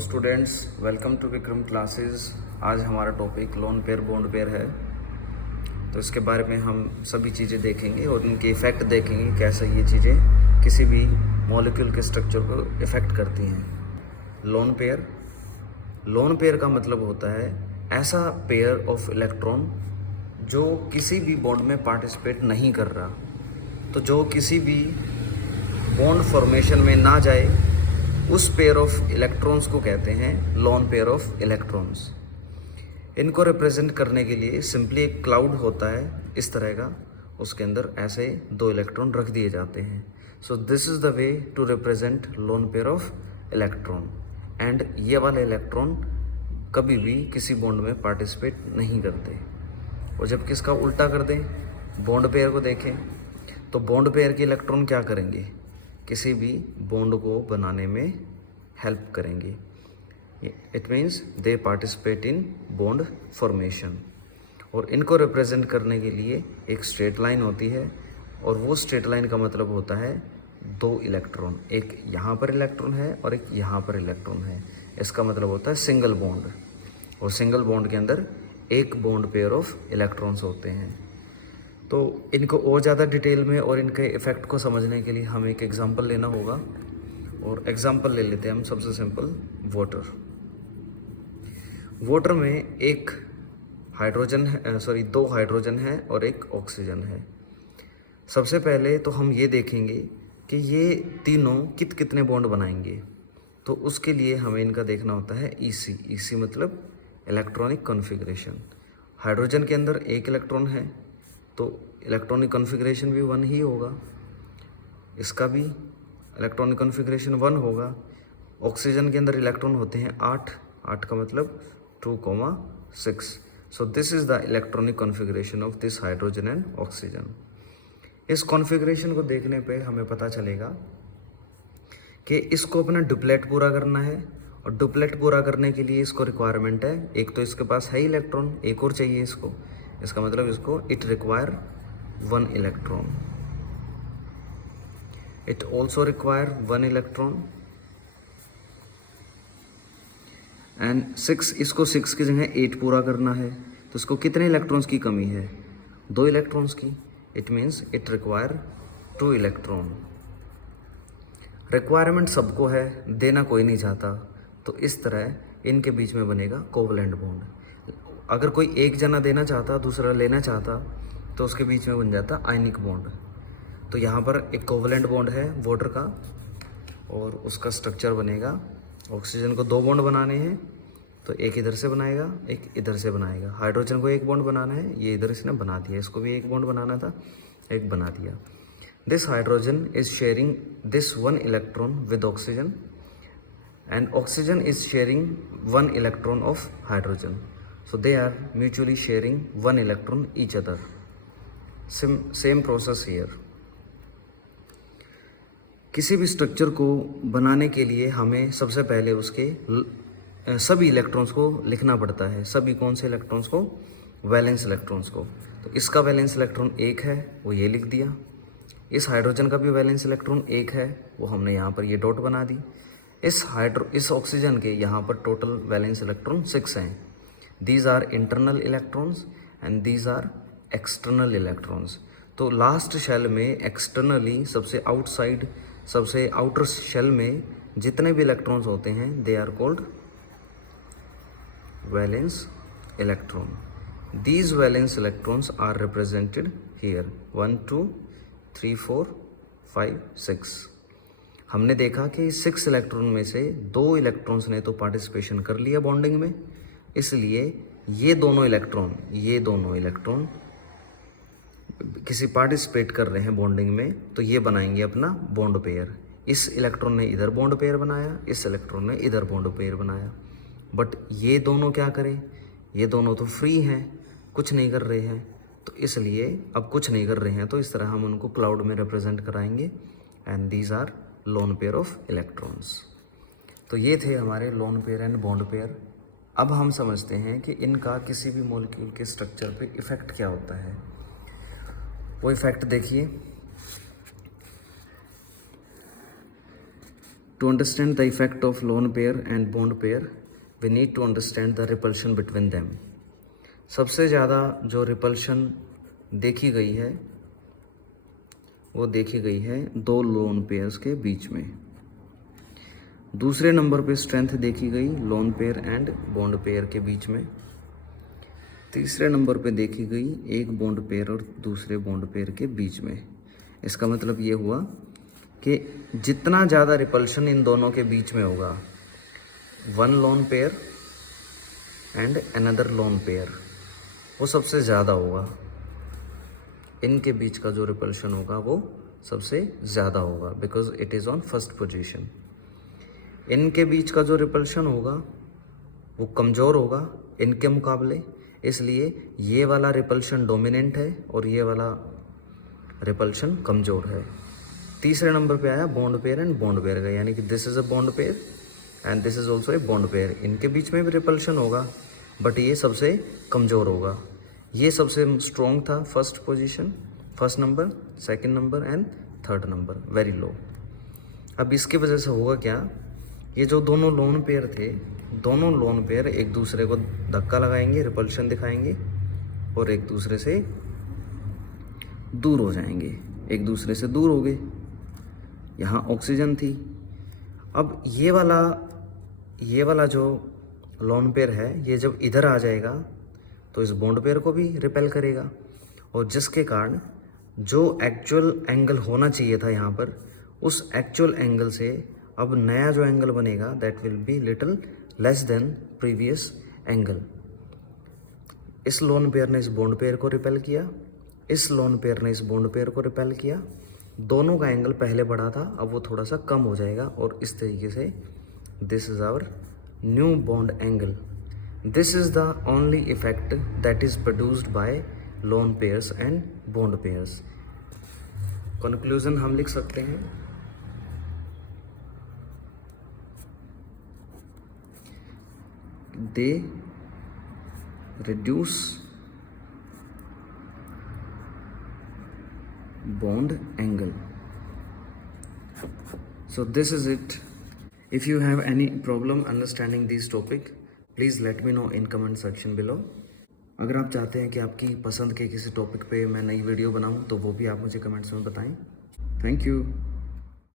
Students, welcome to Vikram classes. आज हमारा topic lone pair bond pair है। तो इसके बारे में हम सभी चीज़ें देखेंगे और उनके इफ़ेक्ट देखेंगे, कैसे ये चीज़ें किसी भी मॉलिक्यूल के स्ट्रक्चर को इफ़ेक्ट करती हैं। लोन पेयर का मतलब होता है ऐसा पेयर ऑफ इलेक्ट्रॉन जो किसी भी बॉन्ड में पार्टिसिपेट नहीं कर रहा, तो जो किसी भी बॉन्ड फॉर्मेशन में ना जाए, उस पेयर ऑफ इलेक्ट्रॉन्स को कहते हैं लोन पेयर ऑफ इलेक्ट्रॉन्स। इनको रिप्रेजेंट करने के लिए सिंपली एक क्लाउड होता है इस तरह का, उसके अंदर ऐसे दो इलेक्ट्रॉन रख दिए जाते हैं। So this is the way to represent lone pair of electron. And ये वाले इलेक्ट्रॉन कभी भी किसी बॉन्ड में पार्टिसिपेट नहीं करते। और जब किसका उल्टा कर दें, बॉन्ड पेयर को देखें, तो बॉन्ड पेयर के इलेक्ट्रॉन क्या करेंगे, किसी भी बॉन्ड को बनाने में हेल्प करेंगे। It means they participate in bond formation. और इनको रिप्रेजेंट करने के लिए एक स्ट्रेट लाइन होती है, और वो स्ट्रेट लाइन का मतलब होता है दो इलेक्ट्रॉन, एक यहाँ पर इलेक्ट्रॉन है और एक यहाँ पर इलेक्ट्रॉन है। इसका मतलब होता है सिंगल बॉन्ड। और सिंगल बॉन्ड के अंदर एक बॉन्ड पेयर ऑफ इलेक्ट्रॉन्स होते हैं। तो इनको और ज़्यादा डिटेल में और इनके इफ़ेक्ट को समझने के लिए हमें एक एग्जांपल लेना होगा। और एग्जांपल ले लेते हैं हम, सबसे सिंपल वाटर में एक हाइड्रोजन है, दो हाइड्रोजन है और एक ऑक्सीजन है। सबसे पहले तो हम ये देखेंगे कि ये तीनों कितने बॉन्ड बनाएंगे। तो उसके लिए हमें इनका देखना होता है ईसी मतलब इलेक्ट्रॉनिक कॉन्फ़िगरेशन। हाइड्रोजन के अंदर एक इलेक्ट्रॉन है, तो इलेक्ट्रॉनिक कॉन्फ़िगरेशन भी 1 ही होगा। इसका भी इलेक्ट्रॉनिक कॉन्फ़िगरेशन 1 होगा। ऑक्सीजन के अंदर इलेक्ट्रॉन होते हैं 8 का मतलब 2,6। सो this is the electronic configuration of this hydrogen and oxygen. इस कॉन्फ़िगरेशन को देखने पे हमें पता चलेगा कि इसको अपना डुप्लेट पूरा करना है। और डुप्लेट पूरा करने के लिए इसको रिक्वायरमेंट है, एक तो इसके पास है इलेक्ट्रॉन, एक और चाहिए इसको। इसका मतलब इसको it require 1 electron. It also require 1 electron and 6, इसको 6 की जगह 8 पूरा करना है। तो इसको कितने इलेक्ट्रॉन्स की कमी है, 2 इलेक्ट्रॉन्स की। It means it require 2 electron. Requirement सबको है, देना कोई नहीं चाहता, तो इस तरह इनके बीच में बनेगा कोवलेंट बॉन्ड। अगर कोई एक जना देना चाहता, दूसरा लेना चाहता, तो उसके बीच में बन जाता आयनिक बॉन्ड। तो यहाँ पर एक कोवलेंट बॉन्ड है वाटर का, और उसका स्ट्रक्चर बनेगा, ऑक्सीजन को 2 बॉन्ड बनाने हैं, तो एक इधर से बनाएगा, एक इधर से बनाएगा। हाइड्रोजन को 1 बॉन्ड बनाना है, ये इधर इसने बना दिया। इसको भी 1 बॉन्ड बनाना था, 1 बना दिया। This hydrogen is sharing this 1 electron with oxygen, and oxygen is sharing 1 electron of hydrogen. So they are mutually sharing 1 electron each other. Same process here. किसी भी स्ट्रक्चर को बनाने के लिए हमें सबसे पहले उसके सभी इलेक्ट्रॉन्स को लिखना पड़ता है। सभी कौन से इलेक्ट्रॉन्स को, वैलेंस इलेक्ट्रॉन्स को। तो इसका वैलेंस इलेक्ट्रॉन 1 है, वो ये लिख दिया। इस हाइड्रोजन का भी वैलेंस इलेक्ट्रॉन 1 है, वो हमने यहाँ पर ये डॉट बना दी। इस ऑक्सीजन के यहाँ पर टोटल वैलेंस इलेक्ट्रॉन 6 हैं। These are internal electrons and these are external electrons. तो लास्ट शेल में एक्सटर्नली, सबसे आउटर शेल में जितने भी इलेक्ट्रॉन्स होते हैं, they are called valence electron. These valence electrons are represented here 1 2 3 4 5 6। हमने देखा कि 6 इलेक्ट्रॉन में से 2 इलेक्ट्रॉन्स ने तो पार्टिसिपेशन कर लिया बॉन्डिंग में, इसलिए ये दोनों इलेक्ट्रॉन किसी पार्टिसिपेट कर रहे हैं बॉन्डिंग में, तो ये बनाएंगे अपना बॉन्ड पेयर। इस इलेक्ट्रॉन ने इधर बॉन्ड पेयर बनाया, इस इलेक्ट्रॉन ने इधर बॉन्ड पेयर बनाया। बट ये दोनों क्या करें, ये दोनों तो फ्री हैं, कुछ नहीं कर रहे हैं, तो इसलिए अब कुछ नहीं कर रहे हैं, तो इस तरह हम उनको क्लाउड में रिप्रेजेंट कराएंगे। And these are lone pair of electrons. तो ये थे हमारे lone pair and bond pair. अब हम समझते हैं कि इनका किसी भी मॉलिक्यूल के स्ट्रक्चर पे इफ़ेक्ट क्या होता है। वो इफ़ेक्ट देखिए, To understand the effect of lone pair and bond pair, we need to understand the repulsion between them. सबसे ज़्यादा जो रिपल्शन देखी गई है वो देखी गई है दो लोन पेयर्स के बीच में। दूसरे नंबर पे स्ट्रेंथ देखी गई loan pair and bond pair के बीच में। तीसरे नंबर पे देखी गई एक बॉन्ड पेयर और दूसरे बॉन्ड पेयर के बीच में। इसका मतलब ये हुआ कि जितना ज़्यादा रिपल्शन इन दोनों के बीच में होगा, one loan pair and another lone pair, वो सबसे ज़्यादा होगा। इनके बीच का जो रिपल्शन होगा वो सबसे ज़्यादा होगा because it is on first position. इनके बीच का जो रिपल्शन होगा वो कमज़ोर होगा इनके मुकाबले, इसलिए ये वाला रिपल्शन डोमिनेंट है और ये वाला रिपल्शन कमज़ोर है। तीसरे नंबर पे आया bond pair and bond pair का, यानी कि this is a bond pair and this is also a bond pair. इनके बीच में भी रिपल्शन होगा बट ये सबसे कमज़ोर होगा। ये सबसे स्ट्रॉन्ग था first position, first number, second number and third number very low. अब इसकी वजह से होगा क्या, ये जो दोनों लोन पेयर थे, दोनों लोन पेयर एक दूसरे को धक्का लगाएंगे, रिपल्शन दिखाएंगे और एक दूसरे से दूर हो जाएंगे। एक दूसरे से दूर हो गए। यहाँ ऑक्सीजन थी। अब ये वाला जो लोन पेयर है ये जब इधर आ जाएगा तो इस बॉन्ड पेयर को भी रिपेल करेगा और जिसके कारण जो एक्चुअल एंगल होना चाहिए था यहाँ पर, उस एक्चुअल एंगल से अब नया जो एंगल बनेगा that will be little less than previous angle. इस लोन पेयर ने इस बॉन्ड पेयर को रिपेल किया, इस लोन पेयर ने इस बॉन्ड पेयर को रिपेल किया। दोनों का एंगल पहले बढ़ा था, अब वो थोड़ा सा कम हो जाएगा और इस तरीके से this is our new bond angle. This is the only effect that is produced by lone pairs and bond pairs. Conclusion हम लिख सकते हैं, दे reduce bond angle. So this is it. If you have any problem understanding this topic, please let me know in comment section below. अगर आप चाहते हैं कि आपकी पसंद के किसी टॉपिक पे मैं नई वीडियो बनाऊं तो वो भी आप मुझे कमेंट्स में बताएं। Thank you.